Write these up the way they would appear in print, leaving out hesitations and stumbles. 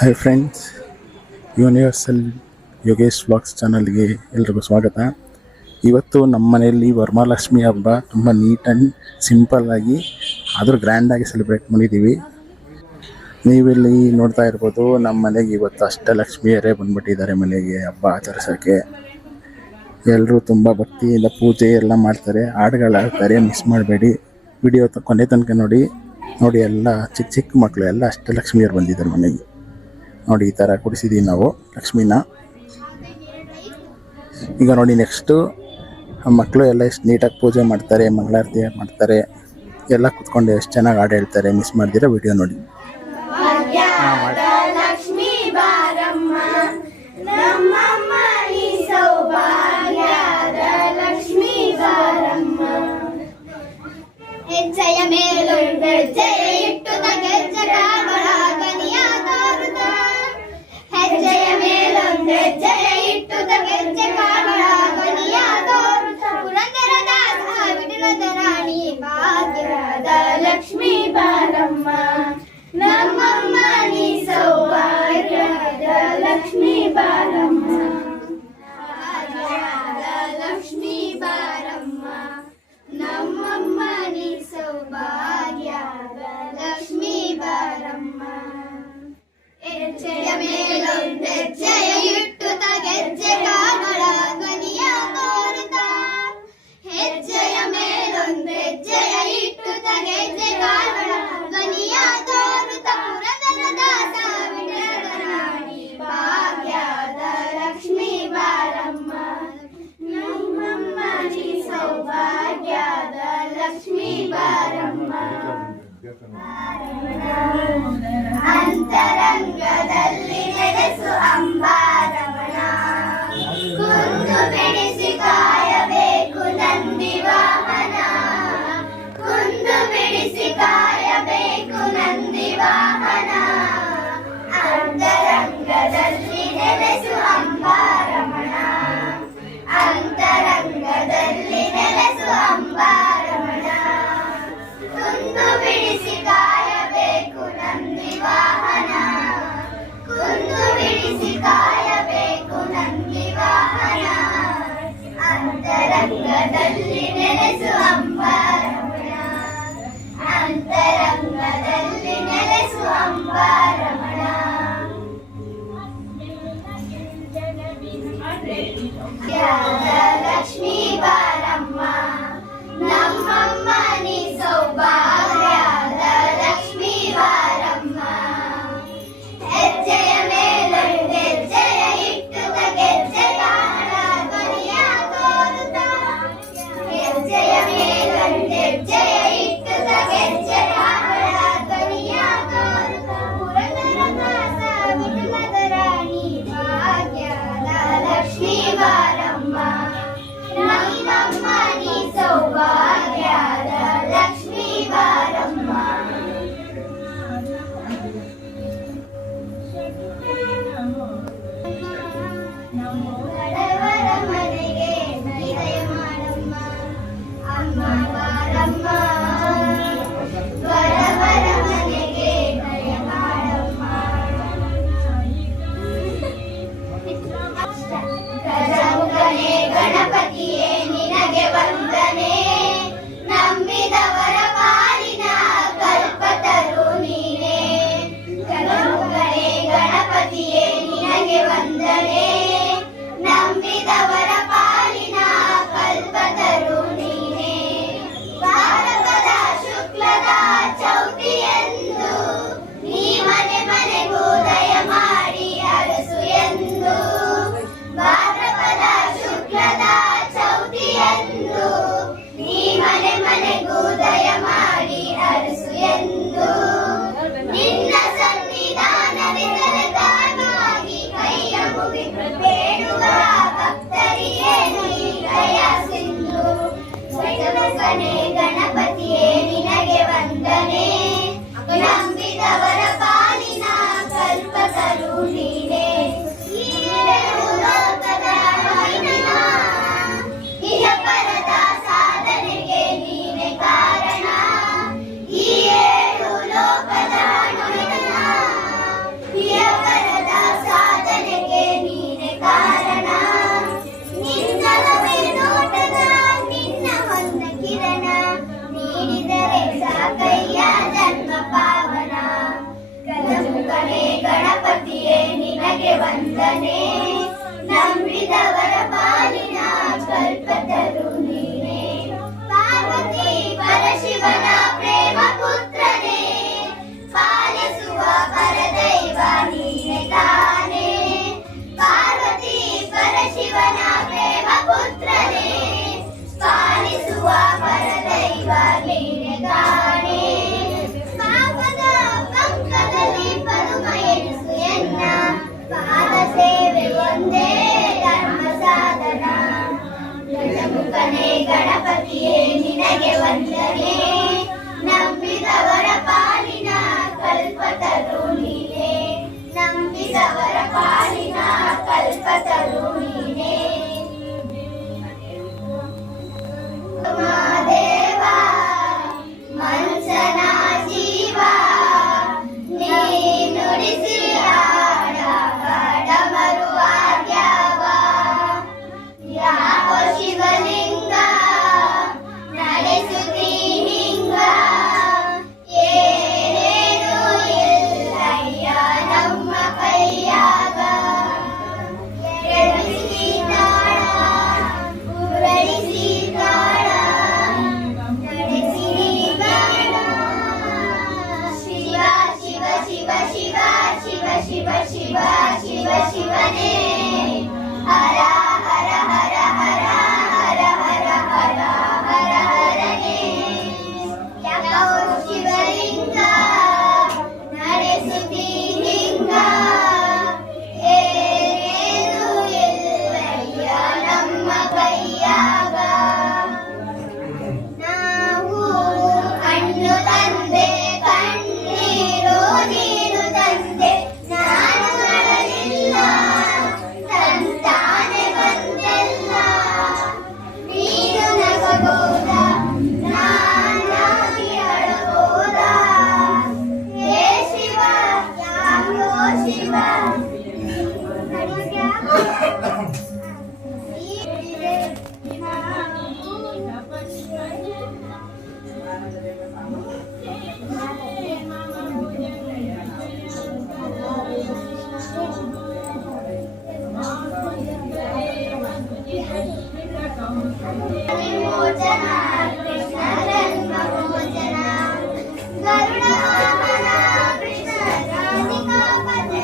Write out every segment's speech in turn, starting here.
Hi friends, universal Yogesh vlogs ಚಾನಲ್ಗೆ ಎಲ್ರಿಗೂ ಸ್ವಾಗತ. ಇವತ್ತು ನಮ್ಮ ಮನೆಯಲ್ಲಿ ವರಮಹಾಲಕ್ಷ್ಮಿ ಹಬ್ಬ ತುಂಬ ನೀಟ್ ಆ್ಯಂಡ್ ಸಿಂಪಲ್ಲಾಗಿ ಆದರೂ ಗ್ರ್ಯಾಂಡಾಗಿ ಸೆಲೆಬ್ರೇಟ್ ಮಾಡಿದ್ದೀವಿ. ನೀವಿಲ್ಲಿ ನೋಡ್ತಾ ಇರ್ಬೋದು, ನಮ್ಮ ಮನೆಗೆ ಇವತ್ತು ಅಷ್ಟಲಕ್ಷ್ಮಿಯರೇ ಬಂದ್ಬಿಟ್ಟಿದ್ದಾರೆ ಮನೆಗೆ ಹಬ್ಬ ಆಚರಿಸೋಕ್ಕೆ. ಎಲ್ಲರೂ ತುಂಬ ಭಕ್ತಿಯಿಂದ ಪೂಜೆ ಎಲ್ಲ ಮಾಡ್ತಾರೆ, ಹಾಡುಗಳಾಡ್ತಾರೆ. ಮಿಸ್ ಮಾಡಬೇಡಿ, ವಿಡಿಯೋ ಕೊನೆ ತನಕ ನೋಡಿ. ಎಲ್ಲ ಚಿಕ್ಕ ಚಿಕ್ಕ ಮಕ್ಕಳು ಎಲ್ಲ ಅಷ್ಟಲಕ್ಷ್ಮಿಯರು ಬಂದಿದ್ದಾರೆ ಮನೆಗೆ. ನೋಡಿ, ಈ ಥರ ಕುಡಿಸಿದ್ದೀವಿ ನಾವು ಲಕ್ಷ್ಮಿನ. ಈಗ ನೋಡಿ, ನೆಕ್ಸ್ಟು ಮಕ್ಕಳು ಎಲ್ಲ ಎಷ್ಟು ನೀಟಾಗಿ ಪೂಜೆ ಮಾಡ್ತಾರೆ, ಮಂಗಳಾರತಿ ಮಾಡ್ತಾರೆ, ಎಲ್ಲ ಕುತ್ಕೊಂಡು ಎಷ್ಟು ಚೆನ್ನಾಗಿ ಹಾಡು ಹೇಳ್ತಾರೆ. ಮಿಸ್ ಮಾಡ್ದಿರ ವಿಡಿಯೋ ನೋಡಿ. ಲಕ್ಷ್ಮೀ ಬಾರಮ್ಮ ನಮ್ಮಮ್ಮ ನೀ ಸೌಭಾಗ್ಯದ ಲಕ್ಷ್ಮೀ ಬಾರಮ್ಮ, ಲಕ್ಷ್ಮೀ ಬಾರಮ್ಮ ನಮ್ಮಮ್ಮ ನೀ ಸೌಭಾಗ್ಯದ ಲಕ್ಷ್ಮೀ ಬಾರಮ್ಮ. ಹೆಜ್ಜೆಯ ಮೇಲೊಂದು ಹೆಜ್ಜೆಯ ಇಟ್ಟುತ್ತ ಗೆಜ್ಜೆ ಕಾಗಳ ಧ್ವನಿಯ ತೋರುತ್ತ, ಹೆಜ್ಜೆಯ ಮೇಲೊಂದು ಹೆಜ್ಜೆಯ ಇಟ್ಟುತ್ತ ಗೆಜ್ಜೆ ಕಾಗಳ ಧ್ವನಿಯ ತೋರುತ್ತ, ಪುರಂದರ ದಾಸ ವಿಠಲದ ರಾಣಿ ಭಾಗ್ಯದ ಲಕ್ಷ್ಮೀ ಬಾರಮ್ಮ ನಮ್ಮಮ್ಮ ನೀ ಸೌಭಾಗ್ಯದ ಲಕ್ಷ್ಮೀ ಬಾರಮ್ಮ. ಅಂತರಂಗದಲ್ಲಿ ನೆಲೆಸು ಅಂಬಾ ವಂದನೆ, ನಂಬಿದವರ ಪಾಲಿನ ಕಲ್ಪತರು ನೀನೇ. ಪಾರ್ವತಿ ಪರಶಿವನ ಪ್ರೇಮ ಪುತ್ರನೇ, ಪಾಲಿಸುವ ಪರದೈವ ನೀನೆ ತಾನೇ. ಪಾರ್ವತಿ ಪರಶಿವನ ಪ್ರೇಮ ಪುತ್ರನೇ, ಪಾಲಿಸುವ ಪರದೈವ ನೀನೆ ತಾನೇ. ಪಾಪದ ಪಂಕದಲ್ಲಿ ಪದುಮ ಎನಿಸು ಎನ್ನ, ಪಾದ ಸೇವೆ ಒಂದೇ ಧರ್ಮ ಸಾಧನ. ಗಜಮುಖನೇ ಗಣಪತಿಯೇ ನಿನಗೆ ವಂದನೆ, ನಂಬಿದವರ ಪಾಲಿನ ಕಲ್ಪತರು ನೀನೇ. ನಂಬಿದವರ ಪಾಲಿನ ಕಲ್ಪತರು ನೀನೇ. ದೇವ ಮನುಷ್ಯನ ಜೀವ ನೀ ನುಡಿಸಿ ಆಡ ಮರುವಾದ್ಯವ. ಯಾಕೋ ಶಿವಲಿಂಗ ನಡೆಸುತ್ತೀ ಹಿಂಗ, ಏನೇನು ಇಲ್ಲಯ್ಯ ನಮ್ಮ ಕೈಯಾಗ. ಎಡವಿಸಿ ತಾಳ ಉರಳಿಸಿ ತಾಳ ನಡೆಸಿ ಬೇಡ. ಶಿವ ಶಿವ ಶಿವ ಶಿವ ಶಿವ ಶಿವ ಶಿವ ಶಿವ ಶಿವನೇ. ಹರ ಹರ ಹರ ಹರ ಹರ ಹರ ಹರ ಹರ ಹರನೇ. ಯಾಕೋ ಶಿವಲಿಂಗ ನಡೆಸುತ್ತೀ ಹಿಂಗ, ಏನೇನು ಇಲ್ಲಯ್ಯ ನಮ್ಮ ಕೈಯಾಗ. ನಾವು ಕಣ್ಣು ತಂದೆ ಕಣ್ಣೀರು ನೀರು ತಂದೆ, ನಾನು ಅಳಲಿಲ್ಲ ತಂತಾನೆ ಬಂದೆಲ್ಲ. ನೀನು ನಗಬಹುದ ನಾನಾಗಿ ಅಳಬಹುದ, ಹೇ ಶಿವ ಯಾಕೋ ಶಿವ. ವಿಮೋಚನ ಕೃಷ್ಣ ಜನ್ಮ ಮೋಚನ, ಗರುಡ ವಾಹನ ಕೃಷ್ಣ ರಾಧಿಕಾಪತೆ.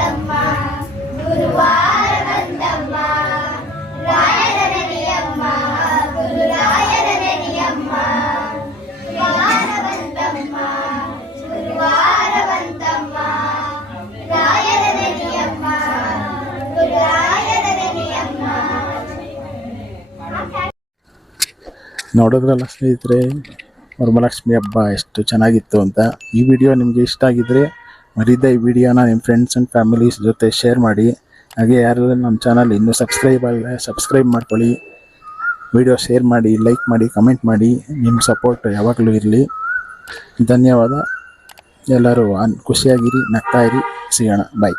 ಬಂತಮ್ಮ ಗುರುವಾರ ಬಂತಮ್ಮ ರಾಯರ ನೆನೆಯಮ್ಮ ಗುರುರಾಯರ ನೆನೆಯಮ್ಮ ವಾರ ಬಂತಮ್ಮ ಗುರುವಾರ ಬಂತಮ್ಮ ರಾಯರ ನೆನೆಯಮ್ಮ ಗುರುರಾಯರ ನೆನೆಯಮ್ಮ. ನೋಡಿದ್ರಲ್ಲ ಸ್ನೇಹಿತರೆ, ವರಮಹಾಲಕ್ಷ್ಮಿ ಹಬ್ಬ ಎಷ್ಟು ಚೆನ್ನಾಗಿತ್ತು ಅಂತ. ಈ ವಿಡಿಯೋ ನಿಮಗೆ ಇಷ್ಟ ಆಗಿದ್ರೆ ಮರೀದ ಈ ವಿಡಿಯೋನ ನಿಮ್ಮ ಫ್ರೆಂಡ್ಸ್ ಆ್ಯಂಡ್ ಫ್ಯಾಮಿಲೀಸ್ ಜೊತೆ ಶೇರ್ ಮಾಡಿ. ಹಾಗೆ ಯಾರೆಲ್ಲ ನಮ್ಮ ಚಾನಲ್ ಇನ್ನೂ ಸಬ್ಸ್ಕ್ರೈಬ್ ಆಗಿಲ್ಲ ಸಬ್ಸ್ಕ್ರೈಬ್ ಮಾಡ್ಕೊಳ್ಳಿ, ವಿಡಿಯೋ ಶೇರ್ ಮಾಡಿ, ಲೈಕ್ ಮಾಡಿ, ಕಮೆಂಟ್ ಮಾಡಿ. ನಿಮ್ಮ ಸಪೋರ್ಟ್ ಯಾವಾಗಲೂ ಇರಲಿ. ಧನ್ಯವಾದ. ಎಲ್ಲರೂ ಖುಷಿಯಾಗಿರಿ, ನಗ್ತಾ ಇರಿ. ಸಿಗೋಣ, ಬಾಯ್.